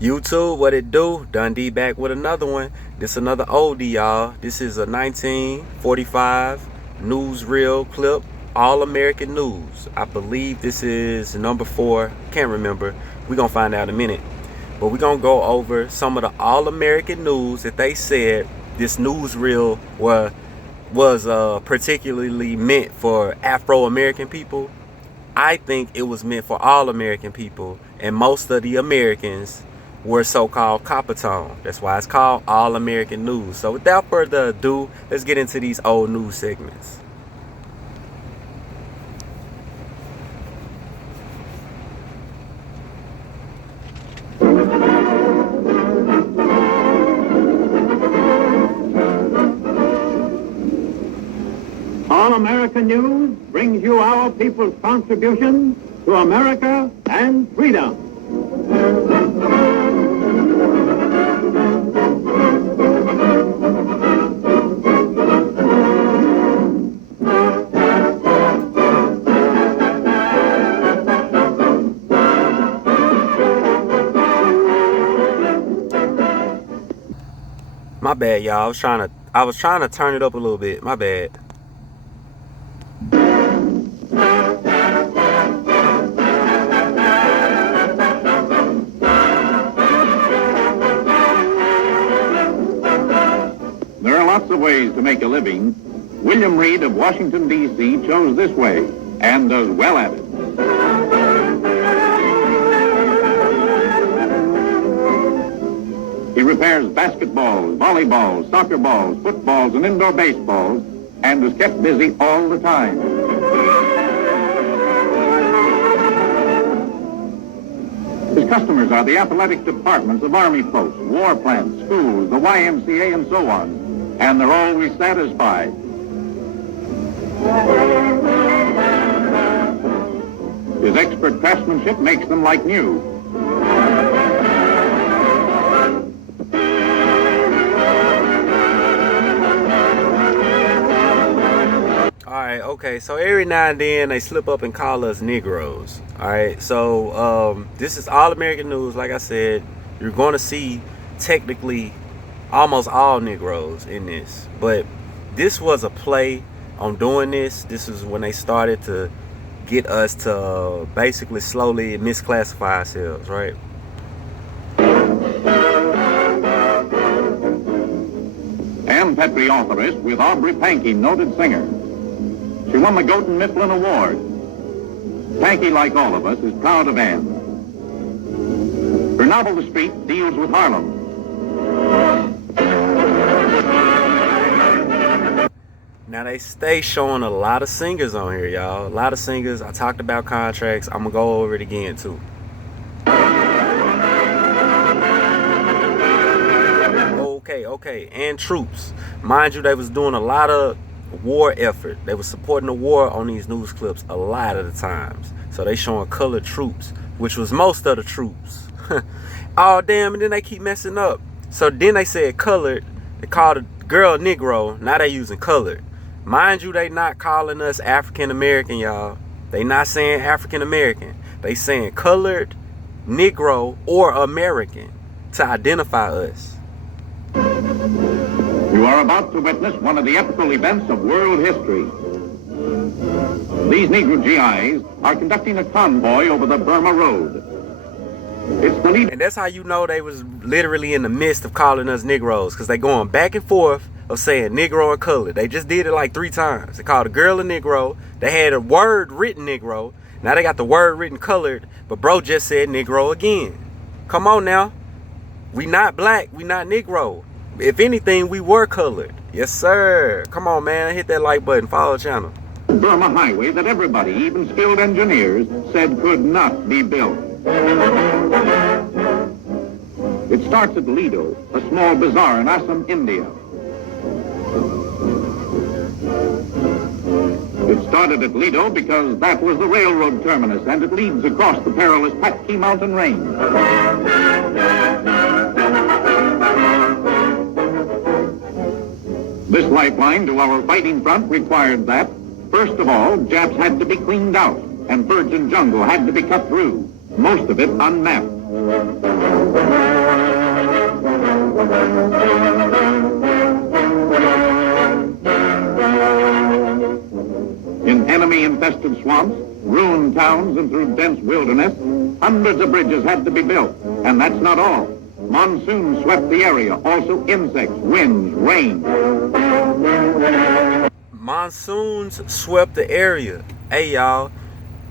YouTube, what it do? Dundee back with another one. This another oldie, y'all. This is a 1945 newsreel clip, All American News. I believe this is number 4. Can't remember. We're going to find out in a minute. But we're going to go over some of the All American news that they said this newsreel was particularly meant for Afro-American people. I think it was meant for all American people, and most of the Americans were so-called copper tone. That's why it's called All American News. So without further ado, let's get into these old news segments. All American News brings you our people's contribution to America and freedom. My bad, y'all. I was trying to turn it up a little bit. My bad. There are lots of ways to make a living. William Reed of Washington, D.C. chose this way and does well at it. He repairs basketballs, volleyballs, soccer balls, footballs, and indoor baseballs, and is kept busy all the time. His customers are the athletic departments of army posts, war plants, schools, the YMCA, and so on, and they're always satisfied. His expert craftsmanship makes them like new. Alright, okay, so every now and then they slip up and call us Negroes. Alright, so this is All American News. Like I said, you're going to see technically almost all Negroes in this. But this was a play on doing this. This is when they started to get us to basically slowly misclassify ourselves, right? Ann Petrie authoress with Aubrey Pankey, noted singer. She won the Goat and Mifflin Award. Pankey, like all of us, is proud of Ann. Her novel, The Street, deals with Harlem. Now they stay showing a lot of singers on here, y'all. A lot of singers. I talked about contracts. I'm gonna go over it again too. Okay. And troops. Mind you, they was doing a lot of war effort. They was supporting the war on these news clips a lot of the times. So they showing colored troops, which was most of the troops. Oh damn, and then they keep messing up. So then they said colored. They called a girl Negro. Now they using colored. Mind you, they not calling us African American, y'all. They not saying African American. They saying colored, Negro, or American to identify us. You are about to witness one of the epical events of world history. These Negro GIs are conducting a convoy over the Burma Road. It's believed... And that's how you know they was literally in the midst of calling us Negroes, because they going back and forth of saying Negro and colored. They just did it like 3 times. They called a girl a Negro. They had a word written Negro. Now they got the word written colored, but bro just said Negro again. Come on now. We not black. We not Negro. If anything, we were colored. Yes, sir. Come on, man. Hit that like button. Follow the channel. Burma highway that everybody, even skilled engineers, said could not be built. It starts at Lido, a small bazaar in Assam, India. It started at Lido because that was the railroad terminus, and it leads across the perilous Patki mountain range. This lifeline to our fighting front required that, first of all, Japs had to be cleaned out, and virgin jungle had to be cut through, most of it unmapped. infested swamps, ruined towns, and through dense wilderness, hundreds of bridges had to be built. And that's not all. Monsoons swept the area, also insects, winds, rain. Monsoons swept the area. Hey, y'all,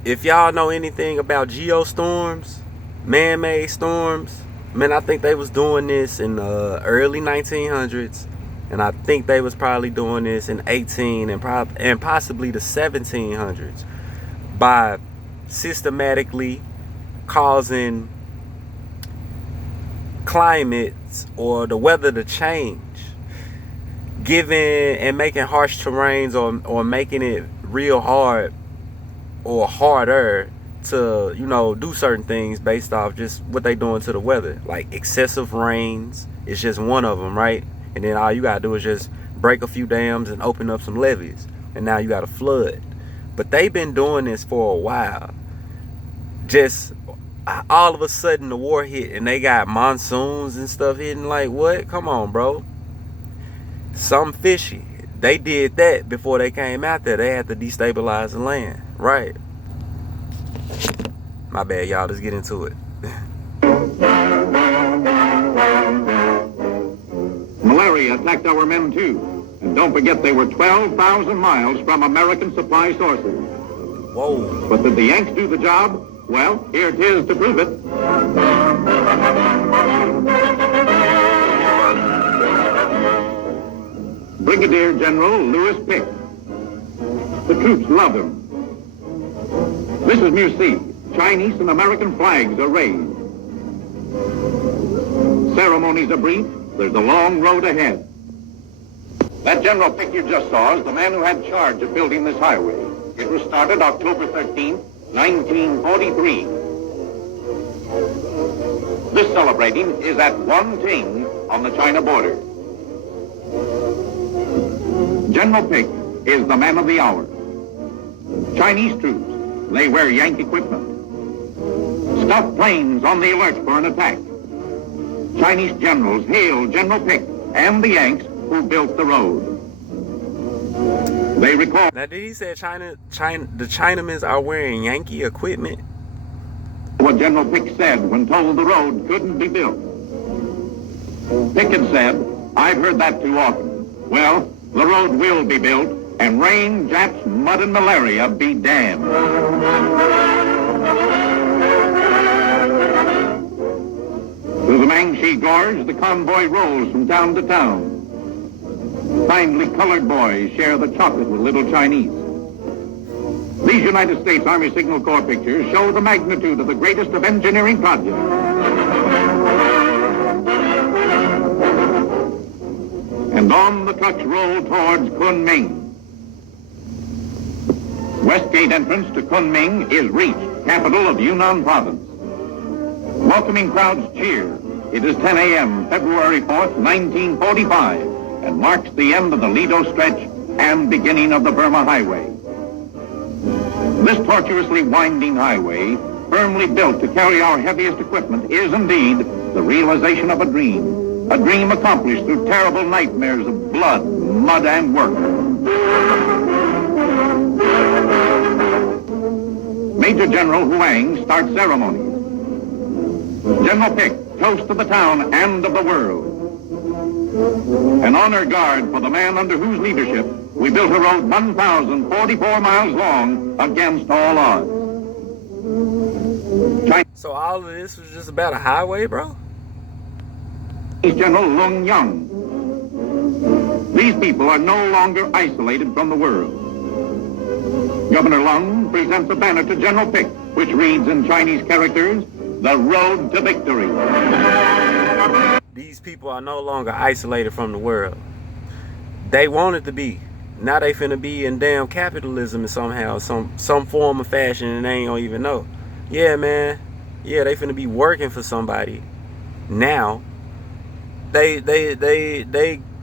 if y'all know anything about geostorms, man-made storms, man, I think they was doing this in the early 1900s. And I think they was probably doing this in 18 and possibly the 1700s by systematically causing climates or the weather to change, giving and making harsh terrains or making it real hard or harder to, you know, do certain things based off just what they doing to the weather. Like excessive rains is just one of them, right? And then all you gotta do is just break a few dams and open up some levees, and now you got a flood. But they've been doing this for a while. Just all of a sudden the war hit and they got monsoons and stuff hitting. Like, what? Come on, bro. Something fishy. They did that before they came out there. They had to destabilize the land, right? My bad, y'all. Let's get into it. Malaria attacked our men too. And don't forget they were 12,000 miles from American supply sources. Whoa. But did the Yanks do the job? Well, here it is to prove it. Brigadier General Lewis Pick. The troops love him. This is Musi. Chinese and American flags are raised. Ceremonies are brief. There's a long road ahead. That General Pick you just saw is the man who had charge of building this highway. It was started October 13th, 1943. This celebrating is at Wanting on the China border. General Pick is the man of the hour. Chinese troops, they wear Yank equipment. Stuffed planes on the alert for an attack. Chinese generals hail General Pick and the Yanks who built the road. They recall. Now, did he say the Chinamans are wearing Yankee equipment? What General Pick said when told the road couldn't be built. Pick had said, "I've heard that too often." Well, the road will be built, and rain, Japs, mud, and malaria be damned. Through the Mangshi Gorge, the convoy rolls from town to town. Kindly colored boys share the chocolate with little Chinese. These United States Army Signal Corps pictures show the magnitude of the greatest of engineering projects. And on the trucks roll towards Kunming. Westgate entrance to Kunming is reached, capital of Yunnan province. Welcoming crowds cheer. It is 10 a.m., February 4th, 1945, and marks the end of the Lido stretch and beginning of the Burma Highway. This tortuously winding highway, firmly built to carry our heaviest equipment, is indeed the realization of a dream accomplished through terrible nightmares of blood, mud, and work. Major General Huang starts ceremonies. General Pick, toast of the town and of the world. An honor guard for the man under whose leadership we built a road 1,044 miles long against all odds. So all of this was just about a highway, bro? General Lung Yang. These people are no longer isolated from the world. Governor Lung presents a banner to General Pick, which reads in Chinese characters, "The road to victory." These people are no longer isolated from the world. They wanted to be. Now they finna be in damn capitalism in somehow, some form of fashion, and they ain't gonna even know. Yeah, man. Yeah, they finna be working for somebody. Now, they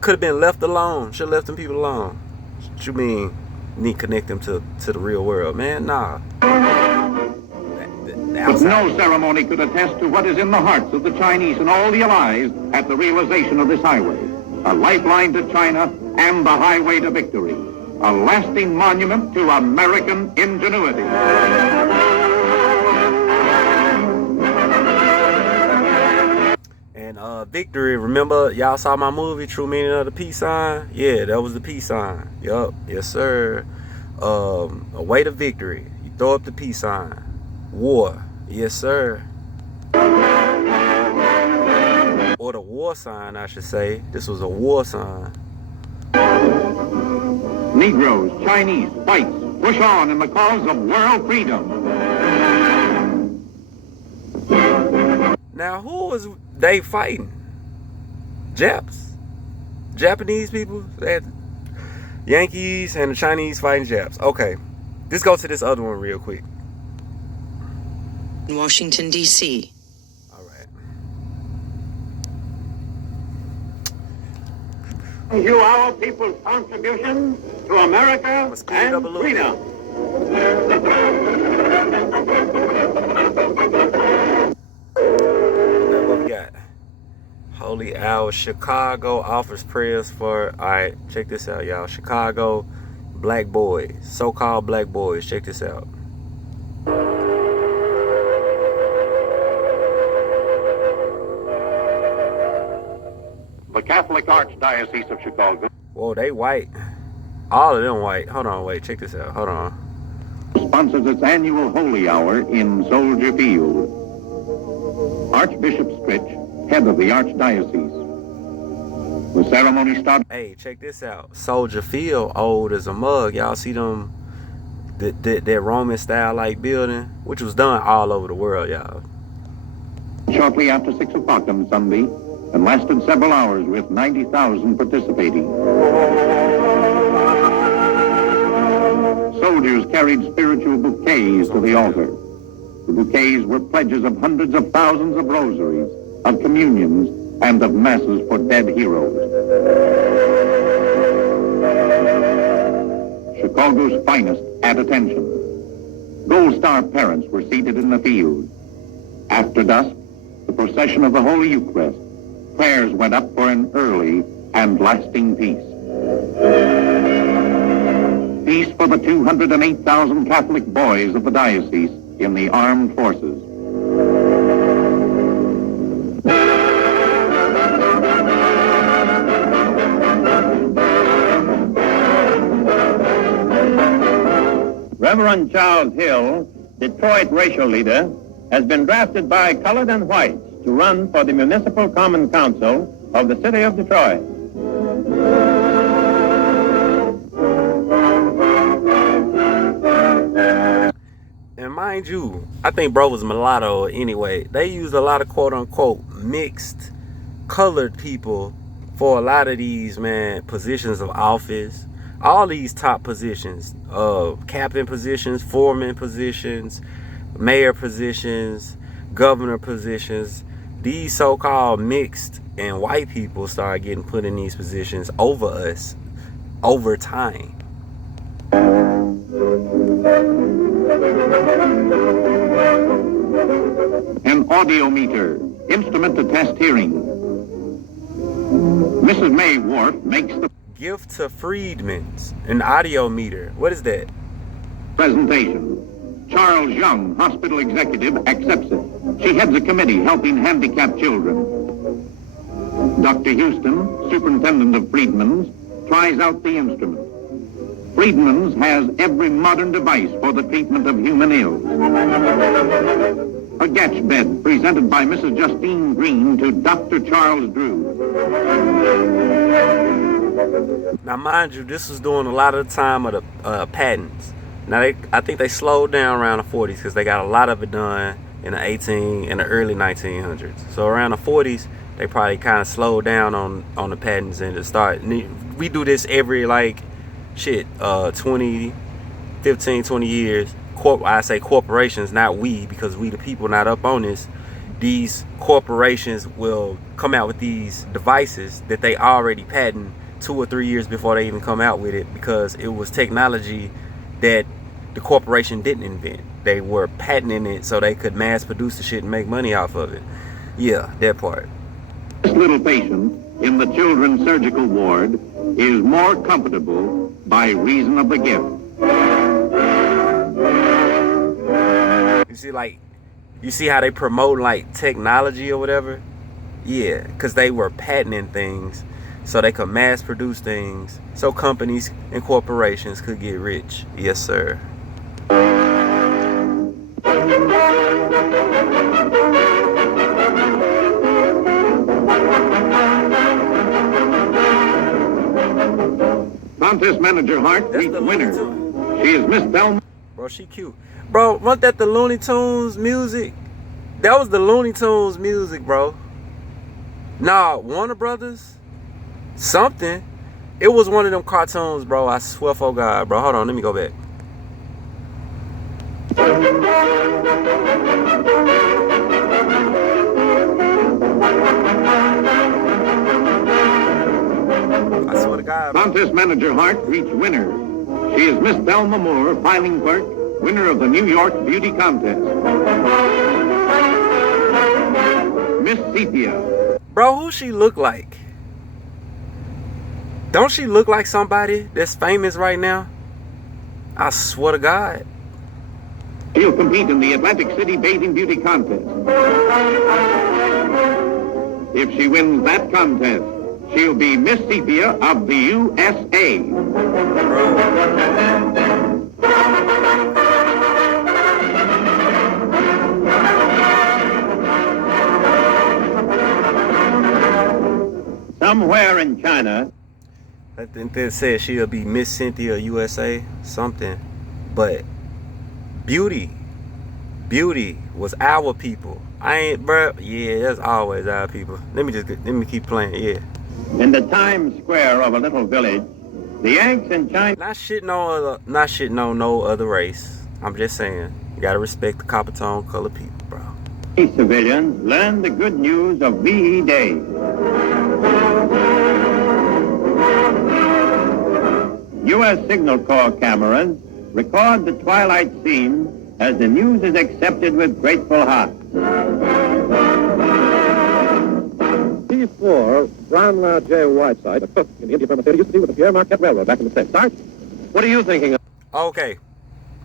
could have been left alone. Should have left them people alone. What you mean? Need to connect them to the real world, man? Nah. But no ceremony could attest to what is in the hearts of the Chinese and all the allies at the realization of this highway. A lifeline to China and the highway to victory. a lasting monument to American ingenuity. And victory, remember y'all saw my movie True Meaning of the Peace Sign? Yeah, that was the peace sign. Yup, yes sir. A way to victory. You throw up the peace sign. War, yes sir. Or the war sign, I should say. This was a war sign. Negroes, Chinese, whites, push on in the cause of world freedom. Now, who was they fighting? Japs. Japanese people? They had Yankees and the Chinese fighting Japs. Okay. Let's go to this other one real quick. In Washington, D.C. All right. You, our people's contribution to America and freedom. What we got? Holy Hour. Chicago offers prayers for. Alright, check this out, y'all. Chicago black boys. So-called black boys. Check this out. The Catholic Archdiocese of Chicago. Whoa, they white. All of them white. Hold on, wait. Check this out. Hold on. Sponsors its annual Holy Hour in Soldier Field. Archbishop Stritch, head of the Archdiocese. The ceremony started. Hey, check this out. Soldier Field, old as a mug. Y'all see them, that Roman style like building, which was done all over the world, y'all. Shortly after 6 o'clock on Sunday, and lasted several hours with 90,000 participating. Soldiers carried spiritual bouquets to the altar. The bouquets were pledges of hundreds of thousands of rosaries, of communions, and of masses for dead heroes. Chicago's finest at attention. Gold Star parents were seated in the field. After dusk, the procession of the Holy Eucharist. Prayers went up for an early and lasting peace. Peace for the 208,000 Catholic boys of the diocese in the armed forces. Reverend Charles Hill, Detroit racial leader, has been drafted by colored and whites to run for the Municipal Common Council of the city of Detroit. And mind you, I think bro was mulatto anyway. They used a lot of quote-unquote mixed colored people for a lot of these, man, positions of office. All these top positions, captain positions, foreman positions, mayor positions, governor positions. These so-called mixed and white people started getting put in these positions over us over time. An audiometer, instrument to test hearing. Mrs. May Wharf makes the Gift to freedmen's, an audiometer. What is that? presentation. Charles Young, hospital executive, accepts it. She heads a committee helping handicapped children. Dr. Houston, superintendent of Freedman's, tries out the instrument. Freedman's has every modern device for the treatment of human ills. A Getch bed presented by Mrs. Justine Green to Dr. Charles Drew. Now, mind you, this was during a lot of the time of the patents. Now, I think they slowed down around the 40s because they got a lot of it done in the early 1900s. So around the 40s, they probably kind of slowed down on the patents and to start. We do this every 20 years. I say corporations, not we, because we the people not up on this. These corporations will come out with these devices that they already patent 2 or 3 years before they even come out with it, because it was technology that the corporation didn't invent. They were patenting it so they could mass produce the shit and make money off of it. Yeah, that part. This little patient in the children's surgical ward is more comfortable by reason of the gift. You see how they promote like technology or whatever? Yeah, because they were patenting things so they could mass produce things so companies and corporations could get rich. Yes, sir. Contest manager Hart reached winner. She is Miss Thelma. Bro, she cute. Bro, wasn't that the Looney Tunes music? That was the Looney Tunes music, bro. Nah, Warner Brothers? Something. It was one of them cartoons, bro. I swear for God, bro. Hold on, let me go back. I swear to God, bro. Contest manager Hart reached winner. She is Miss Thelma Moore, filing clerk, winner of the New York Beauty Contest. Miss Sepia. Bro, who she look like? Don't she look like somebody that's famous right now? I swear to God. She'll compete in the Atlantic City Bathing Beauty Contest. If she wins that contest, she'll be Miss Sepia of the USA. Somewhere in China, I think they said she'll be Miss Cynthia USA, something. But beauty was our people. I ain't, bro. Yeah, that's always our people. Let me keep playing. Yeah. in the Times Square of a little village, the Yanks in China. Not shitting on no other race. I'm just saying, you gotta respect the copper tone color people, bro. Civilians learned the good news of VE Day. U.S. Signal Corps cameras record the twilight scene as the news is accepted with grateful hearts. P4, Brownlow J. Whiteside, a cook in the Indian Pharmaceutical, used to be with the Pierre Marquette Railroad back in the States. Sarge, what are you thinking of? Okay,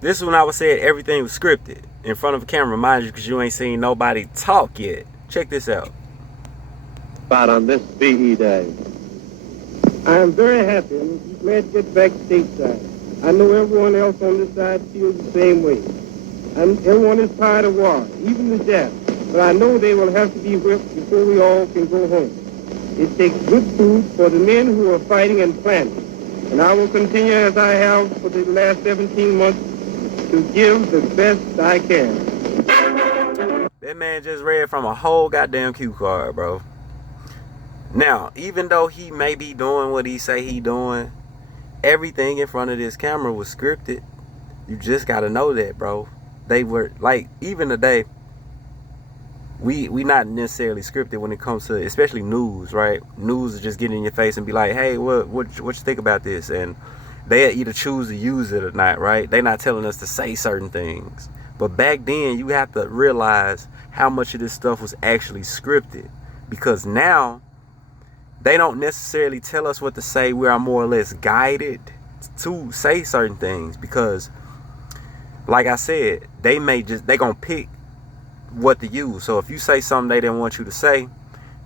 this is when I was saying everything was scripted in front of a camera, mind you, because you ain't seen nobody talk yet. Check this out. About on this VE Day. I am very happy and glad to get back stateside. I know everyone else on this side feels the same way. Everyone is tired of war, even the Japs. But I know they will have to be whipped before we all can go home. It takes good food for the men who are fighting and planning. And I will continue as I have for the last 17 months to give the best I can. That man just read from a whole goddamn cue card, bro. Now, even though he may be doing what he say he doing, everything in front of this camera was scripted. You just gotta know that, bro. They were, like, even today, we not necessarily scripted when it comes to, especially news, right? News is just getting in your face and be like, hey, what you think about this? And they either choose to use it or not, right? They're not telling us to say certain things. But back then, you have to realize how much of this stuff was actually scripted. Because now, they don't necessarily tell us what to say. We are more or less guided to say certain things. Because, like I said, they gonna pick what to use. So if you say something they didn't want you to say,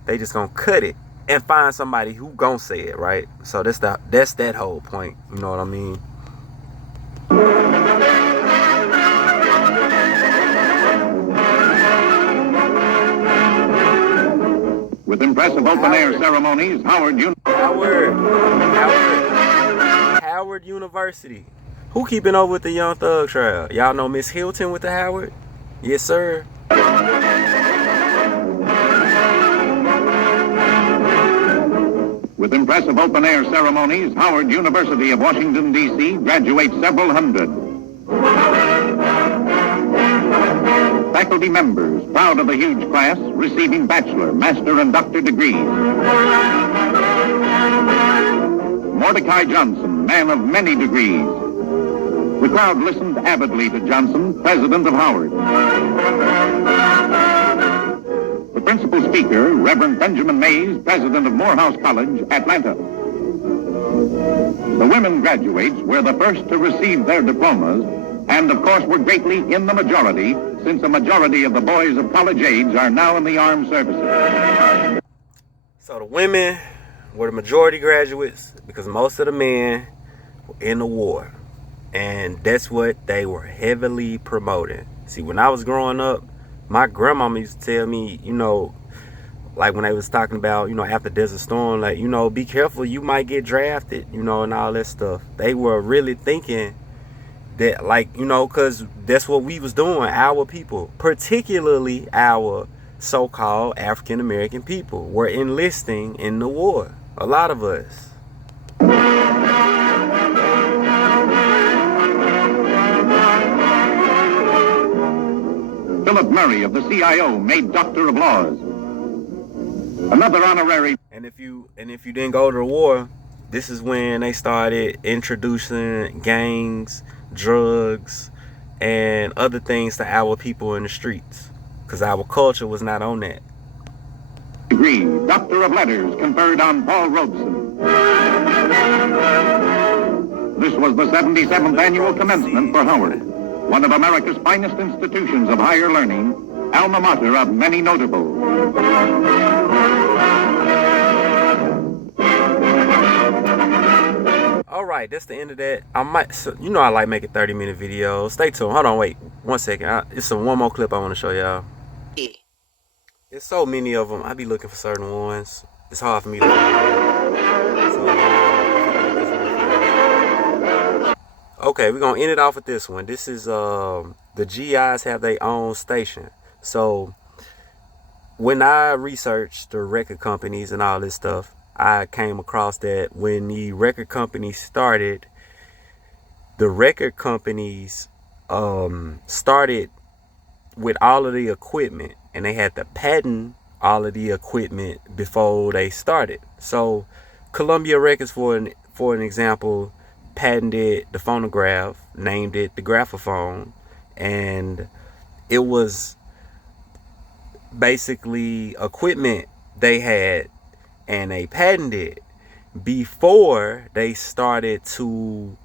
they just gonna cut it and find somebody who gonna say it, right? So that's that whole point. You know what I mean? With impressive open-air ceremonies, Howard University. Who keeping up with the Young Thug trial? Y'all know Miss Hilton with the Howard? Yes, sir. With impressive open-air ceremonies, Howard University of Washington, D.C. graduates several hundred. Faculty members, proud of the huge class, receiving bachelor, master, and doctor degrees. Mordecai Johnson, man of many degrees. The crowd listened avidly to Johnson, president of Howard. The principal speaker, Reverend Benjamin Mays, president of Morehouse College, Atlanta. The women graduates were the first to receive their diplomas, and of course were greatly in the majority, since a majority of the boys of college age are now in the armed services. So the women were the majority graduates because most of the men were in the war. And that's what they were heavily promoting. See, when I was growing up, my grandmama used to tell me, you know, like when they was talking about, you know, after Desert Storm, like, you know, be careful, you might get drafted, you know, and all that stuff. They were really thinking that, like, you know, because that's what we was doing, our people, particularly our so-called African-American people, were enlisting in the war. A lot of us. Philip Murray of the CIO made Doctor of Laws. Another honorary. And if you didn't go to the war, this is when they started introducing gangs, drugs, and other things to our people in the streets, because our culture was not on that. Degree, Doctor of Letters, conferred on Paul Robeson. This was the 77th annual commencement for Howard, one of America's finest institutions of higher learning, alma mater of many notables. All right, that's the end of that. I like making 30-minute videos. Stay tuned. Hold on, wait 1 second. It's one more clip I want to show y'all. There's so many of them. I be looking for certain ones. It's hard for me to Okay, we're gonna end it off with this one. This is the GIs have their own station. So when I researched the record companies and all this stuff, I came across that when the record companies started, the record companies started with all of the equipment, and they had to patent all of the equipment before they started. So Columbia Records, for an example, patented the phonograph, named it the graphophone, and it was basically equipment they had and they patented before they started to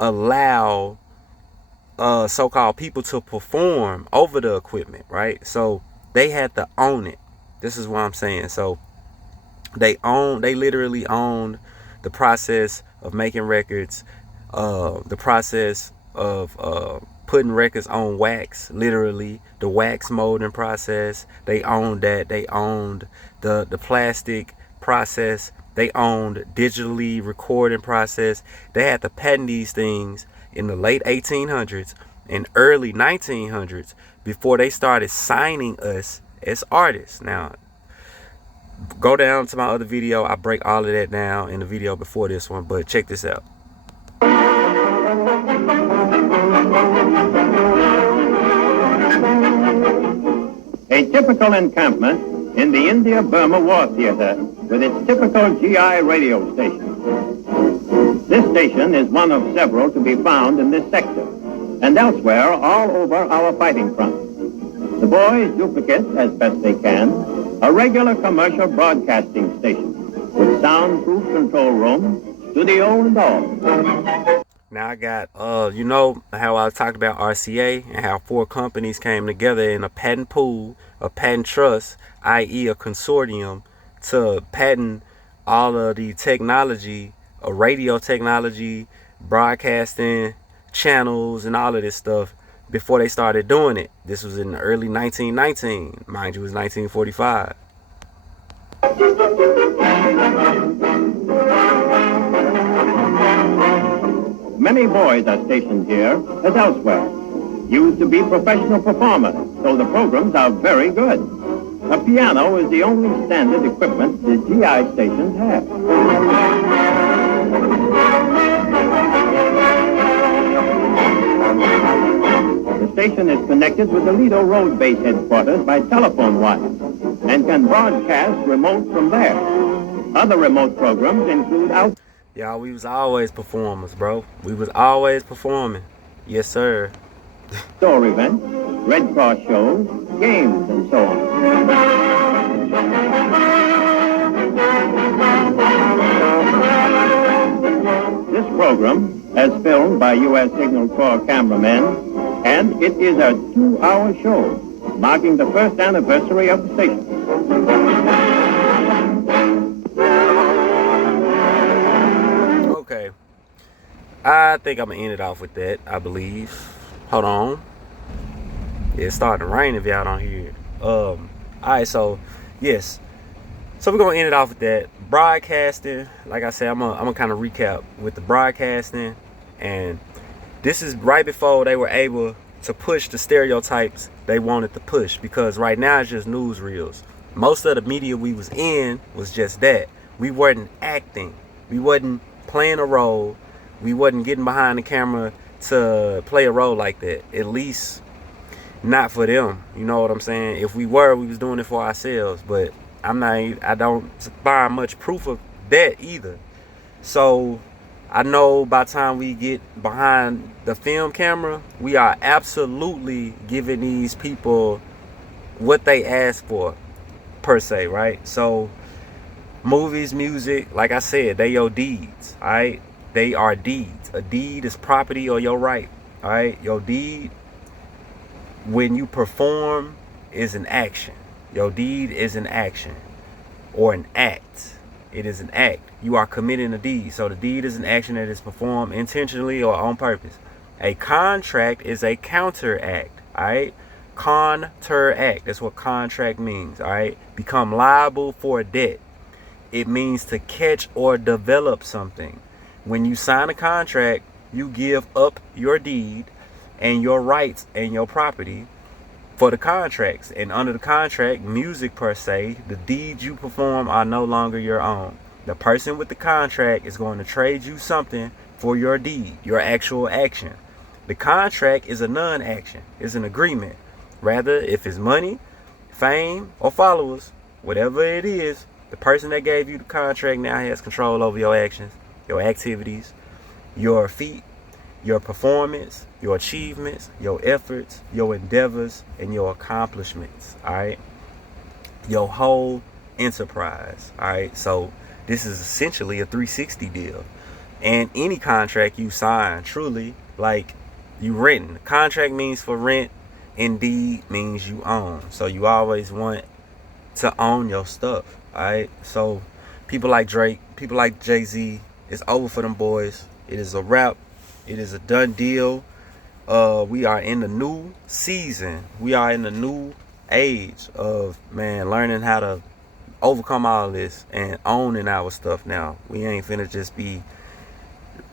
allow so-called people to perform over the equipment, right? So they had to own it. This is what I'm saying. So they literally owned the process of making records, the process of putting records on wax, literally the wax molding process. They owned that. They owned the plastic process. They owned digitally recording process. They had to patent these things in the late 1800s and early 1900s before they started signing us as artists. Now, go down to my other video. I break all of that down in the video before this one, but check this out. A typical encampment in the India-Burma War Theater with its typical GI radio station. This station is one of several to be found in this sector and elsewhere all over our fighting front. The boys duplicate, as best they can, a regular commercial broadcasting station with soundproof control room, studio, and all. Now I got, you know how I talked about RCA and how 4 companies came together in a patent pool, a patent trust, i.e. a consortium, to patent all of the technology, radio technology, broadcasting channels, and all of this stuff before they started doing it. This was in the early 1919. Mind you, it was 1945. Many boys are stationed here, as elsewhere, used to be professional performers, so the programs are very good. A piano is the only standard equipment the GI stations have. The station is connected with the Lido Road Base headquarters by telephone wires and can broadcast remote from there. Other remote programs include Y'all, we was always performers, bro. We was always performing. Yes, sir. outdoor events, Red Cross shows, games, and so on. This program is filmed by U.S. Signal Corps cameramen, and it is a 2-hour show marking the first anniversary of the station. Okay. I think I'm going to end it off with that, I believe. Hold on. It's starting to rain if y'all don't hear it. Alright, so, yes. So we're going to end it off with that. Broadcasting, like I said, I'm gonna kind of recap with the broadcasting. And this is right before they were able to push the stereotypes they wanted to push. Because right now it's just newsreels. Most of the media we was in was just that. We weren't acting. We wasn't playing a role. We wasn't getting behind the camera to play a role like that. At least not for them. You know what I'm saying? If we were, we was doing it for ourselves. But I don't find much proof of that either. So I know by the time we get behind the film camera, we are absolutely giving these people what they ask for, per se, right? So movies, music, like I said, they your deeds, all right? They are deeds. A deed is property or your right, all right? Your deed, when you perform, is an action. Your deed is an action or an act. It is an act. You are committing a deed. So the deed is an action that is performed intentionally or on purpose. A contract is a counteract. All right. Counteract. That's what contract means. All right. Become liable for a debt. It means to catch or develop something. When you sign a contract, you give up your deed and your rights and your property for the contracts. And under the contract, music per se, the deeds you perform are no longer your own. The person with the contract is going to trade you something for your deed, your actual action. The contract is a non-action. It's an agreement. Rather, if it's money, fame, or followers, whatever it is, the person that gave you the contract now has control over your actions, your activities, your feet, your performance, your achievements, your efforts, your endeavors, and your accomplishments. All right. Your whole enterprise. All right. So this is essentially a 360 deal. And any contract you sign, truly, like you renting. Contract means for rent. Indeed means you own. So you always want to own your stuff. All right. So people like Drake, people like Jay-Z, it's over for them boys. It is a wrap. It is a done deal. We are in the new season. We are in the new age of, man, learning how to overcome all this and owning our stuff now. We ain't finna just be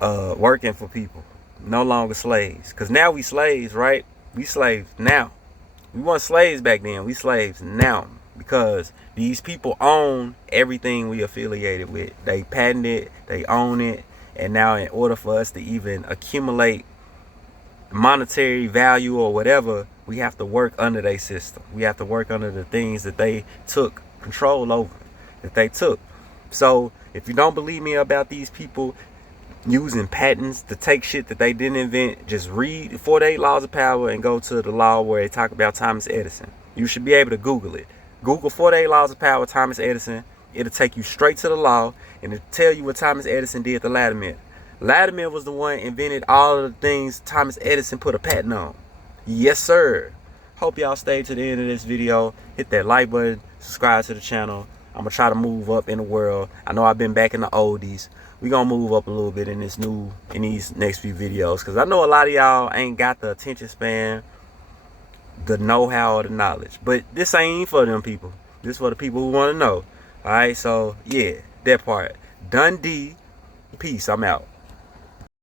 working for people. No longer slaves. Because now we slaves, right? We slaves now. We weren't slaves back then. We slaves now. Because these people own everything we affiliated with. They patent it. They own it. And now in order for us to even accumulate monetary value or whatever, we have to work under their system. We have to work under the things that they took control over, that they took. So if you don't believe me about these people using patents to take shit that they didn't invent, just read 48 Laws of Power and go to the law where they talk about Thomas Edison. You should be able to Google it. Google 48 Laws of Power, Thomas Edison. It'll take you straight to the law and it'll tell you what Thomas Edison did to Latimer. Latimer was the one invented all of the things Thomas Edison put a patent on. Yes, sir. Hope y'all stay to the end of this video. Hit that like button. Subscribe to the channel. I'm going to try to move up in the world. I know I've been back in the oldies. We're going to move up a little bit in these next few videos. Because I know a lot of y'all ain't got the attention span, the know-how, or the knowledge. But this ain't for them people. This for the people who want to know. Alright, so yeah, that part. Dundee. Peace. I'm out.